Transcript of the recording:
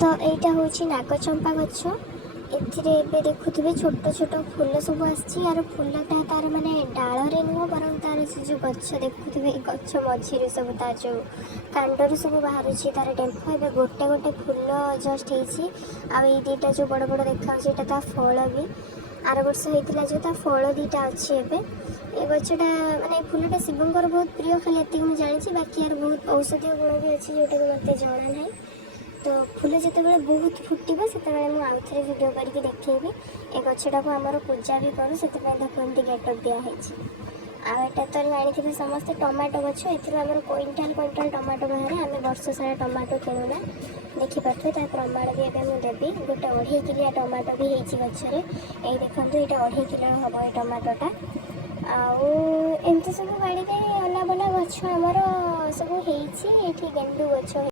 तो यहाँ हूँ नागचंपा गछ एबे देखुवे छोट छोट फूल सब आर फूलटा तार माने डाल नुह बर तार से जो गछ देखुवे गछ मझी सब तार जो कांडर सब बाहर तार डेम्फ ए गोटे गोटे फूल जस्ट होई दीटा जो बड़ बड़ देखा ता फल भी आर वर्ष होता जो ता फल दीटा अच्छी एवं ये गछटा माने फूलटा शिवंकर बहुत प्रिय खाली ये मुझे जानी बाकी यार बहुत औषधीय गुण भी अच्छी जोटा कि मत जाना ना। तो फूल जिते बहुत फुटब से आउ थे भिडियो करके देखी ए गछटा को आमर पूजा भी करूँ से देखते गेटअप दिखाई आटा तो जानी समस्ते टमाटो गछ एम क्विंटाल क्विंटाल टमाटो बाहर आम वर्ष सारा टमाटो किणुना देखिपे प्रमाण भी एवं मुझे देवी गोटे 2.5 किलिया टमाटो भी होती गचर ये देखो यहाँ 2.5 किलो हम ये टमाटोटा आमती सब बाड़ी में अना बना गछ आमर सब ये गेंडु गछ।